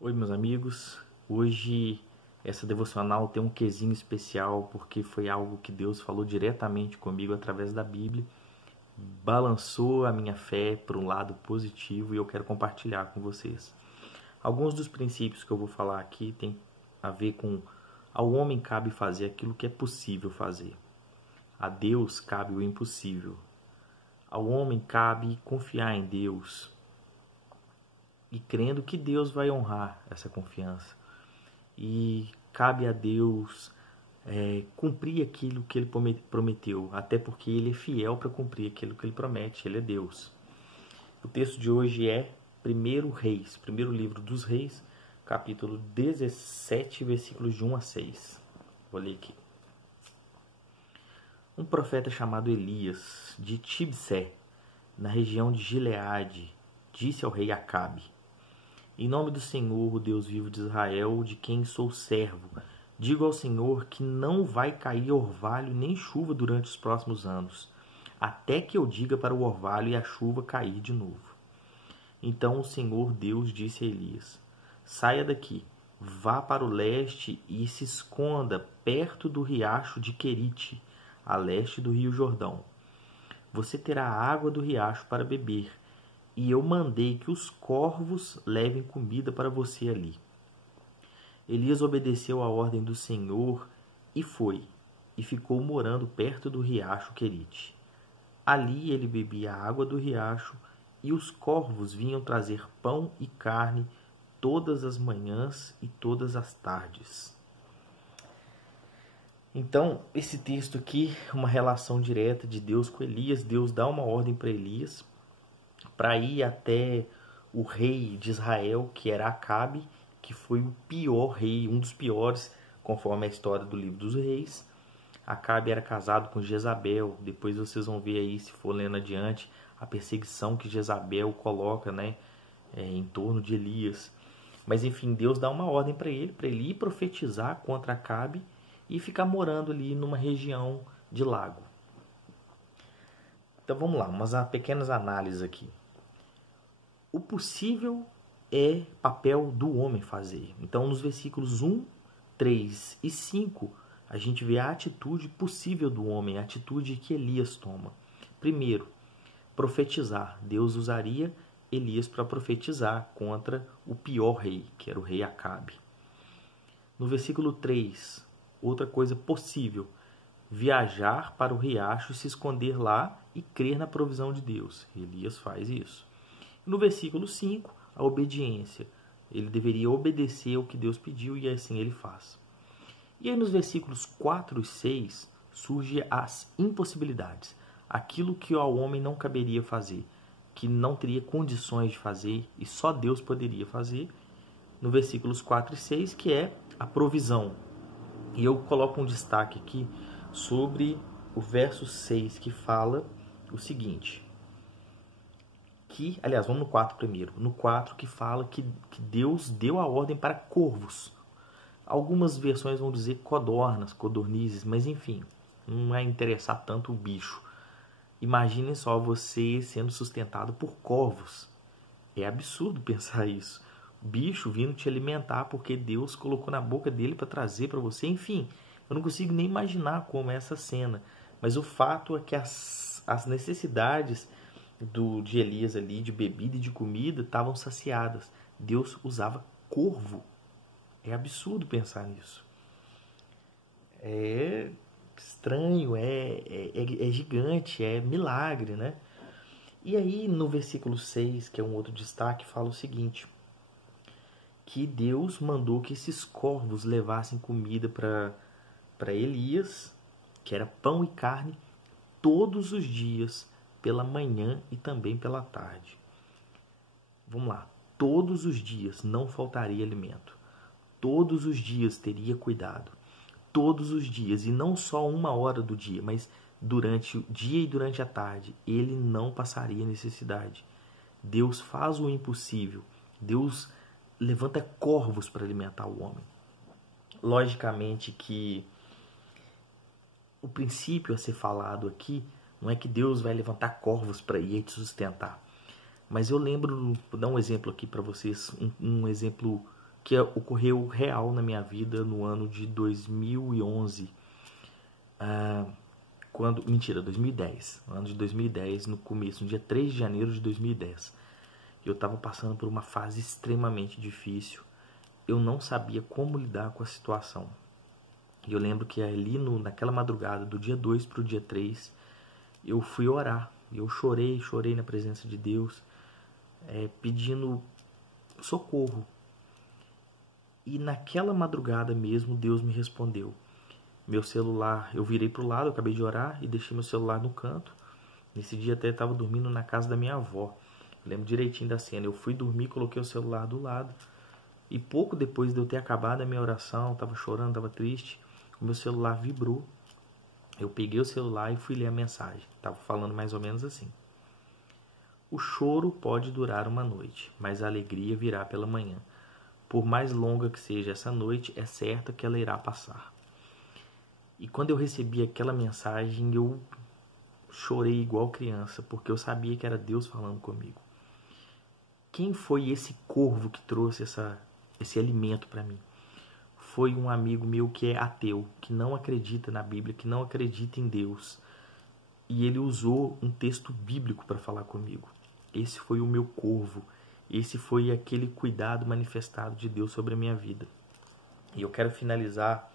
Oi, meus amigos. Hoje essa devocional tem um quesinho especial porque foi algo que Deus falou diretamente comigo através da Bíblia, balançou a minha fé para um lado positivo e eu quero compartilhar com vocês. Alguns dos princípios que eu vou falar aqui tem a ver com: ao homem cabe fazer aquilo que é possível fazer. A Deus cabe o impossível. Ao homem cabe confiar em Deus e crendo que Deus vai honrar essa confiança. E cabe a Deus cumprir aquilo que ele prometeu, até porque ele é fiel para cumprir aquilo que ele promete, ele é Deus. O texto de hoje é 1 Reis, primeiro livro dos Reis, capítulo 17, versículos de 1 a 6. Vou ler aqui. Um profeta chamado Elias, de Tibsé, na região de Gileade, disse ao rei Acabe: Em nome do Senhor, o Deus vivo de Israel, de quem sou servo, digo ao Senhor que não vai cair orvalho nem chuva durante os próximos anos, até que eu diga para o orvalho e a chuva cair de novo. Então o Senhor Deus disse a Elias: Saia daqui, vá para o leste e se esconda perto do riacho de Querite, a leste do rio Jordão. Você terá água do riacho para beber, e eu mandei que os corvos levem comida para você ali. Elias obedeceu à ordem do Senhor e foi, e ficou morando perto do riacho Querite. Ali ele bebia a água do riacho, e os corvos vinham trazer pão e carne todas as manhãs e todas as tardes. Então, esse texto aqui é uma relação direta de Deus com Elias. Deus dá uma ordem para Elias para ir até o rei de Israel, que era Acabe, que foi o pior rei, um dos piores, conforme a história do livro dos reis. Acabe era casado com Jezabel. Depois vocês vão ver aí, se for lendo adiante, a perseguição que Jezabel coloca, em torno de Elias. Mas enfim, Deus dá uma ordem para ele ir profetizar contra Acabe e ficar morando ali numa região de lago. Então vamos lá, umas pequenas análises aqui. O possível é papel do homem fazer. Então nos versículos 1, 3 e 5, a gente vê a atitude possível do homem, a atitude que Elias toma. Primeiro, profetizar. Deus usaria Elias para profetizar contra o pior rei, que era o rei Acabe. No versículo 3, outra coisa possível: viajar para o riacho, se esconder lá e crer na provisão de Deus. Elias faz isso. No versículo 5, a obediência. Ele deveria obedecer ao que Deus pediu e assim ele faz. E aí nos versículos 4 e 6 surgem as impossibilidades. Aquilo que ao homem não caberia fazer, que não teria condições de fazer e só Deus poderia fazer. No versículos 4 e 6, que é a provisão. E eu coloco um destaque aqui sobre o verso 6, que fala o seguinte. Aliás, vamos no 4 primeiro. No 4, que fala que Deus deu a ordem para corvos. Algumas versões vão dizer codornas, codornizes, mas enfim, não vai interessar tanto o bicho. Imaginem só você sendo sustentado por corvos. É absurdo pensar isso. O bicho vindo te alimentar porque Deus colocou na boca dele para trazer para você. Enfim, eu não consigo nem imaginar como é essa cena. Mas o fato é que as necessidades de Elias ali, de bebida e de comida, estavam saciadas. Deus usava corvo. É absurdo pensar nisso. É estranho, é gigante, é milagre, né? E aí no versículo 6, que é um outro destaque, fala o seguinte: que Deus mandou que esses corvos levassem comida para Elias, que era pão e carne, todos os dias, pela manhã e também pela tarde. Vamos lá, todos os dias não faltaria alimento. Todos os dias teria cuidado. Todos os dias, e não só uma hora do dia, mas durante o dia e durante a tarde, ele não passaria necessidade. Deus faz o impossível. Deus levanta corvos para alimentar o homem. Logicamente que o princípio a ser falado aqui não é que Deus vai levantar corvos para ir te sustentar. Mas eu lembro, vou dar um exemplo aqui para vocês, um exemplo que ocorreu real na minha vida no ano de 2011. 2010. No ano de 2010, no começo, no dia 3 de janeiro de 2010. Eu estava passando por uma fase extremamente difícil. Eu não sabia como lidar com a situação. E eu lembro que ali naquela madrugada, do dia 2 para o dia 3, eu fui orar. Eu chorei na presença de Deus, pedindo socorro. E naquela madrugada mesmo, Deus me respondeu. Meu celular, eu virei para o lado, eu acabei de orar e deixei meu celular no canto. Nesse dia até estava dormindo na casa da minha avó. Eu lembro direitinho da cena. Eu fui dormir, coloquei o celular do lado. E pouco depois de eu ter acabado a minha oração, estava chorando, estava triste, o meu celular vibrou. Eu peguei o celular e fui ler a mensagem. Estava falando mais ou menos assim: o choro pode durar uma noite, mas a alegria virá pela manhã. Por mais longa que seja essa noite, é certo que ela irá passar. E quando eu recebi aquela mensagem, eu chorei igual criança, porque eu sabia que era Deus falando comigo. Quem foi esse corvo que trouxe esse alimento para mim? Foi um amigo meu que é ateu, que não acredita na Bíblia, que não acredita em Deus. E ele usou um texto bíblico para falar comigo. Esse foi o meu corvo. Esse foi aquele cuidado manifestado de Deus sobre a minha vida. E eu quero finalizar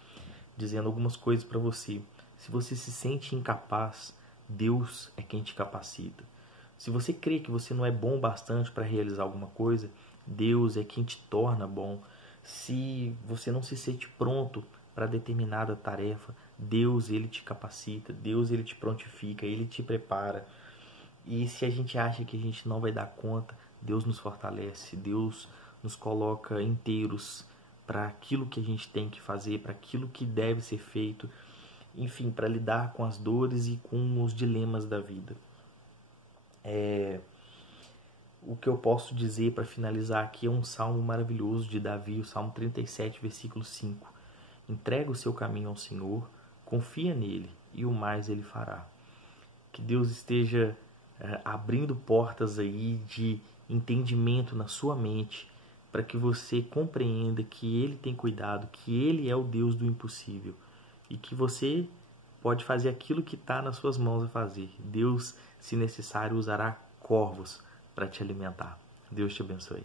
dizendo algumas coisas para você. Se você se sente incapaz, Deus é quem te capacita. Se você crê que você não é bom bastante para realizar alguma coisa, Deus é quem te torna bom. Se você não se sente pronto para determinada tarefa, Deus, ele te capacita, Deus, ele te prontifica, ele te prepara. E se a gente acha que a gente não vai dar conta, Deus nos fortalece, Deus nos coloca inteiros para aquilo que a gente tem que fazer, para aquilo que deve ser feito, enfim, para lidar com as dores e com os dilemas da vida. O que eu posso dizer para finalizar aqui é um salmo maravilhoso de Davi, o Salmo 37, versículo 5. Entrega o seu caminho ao Senhor, confia nele e o mais ele fará. Que Deus esteja abrindo portas aí de entendimento na sua mente, para que você compreenda que Ele tem cuidado, que Ele é o Deus do impossível e que você pode fazer aquilo que está nas suas mãos a fazer. Deus, se necessário, usará corvos para te alimentar. Deus te abençoe.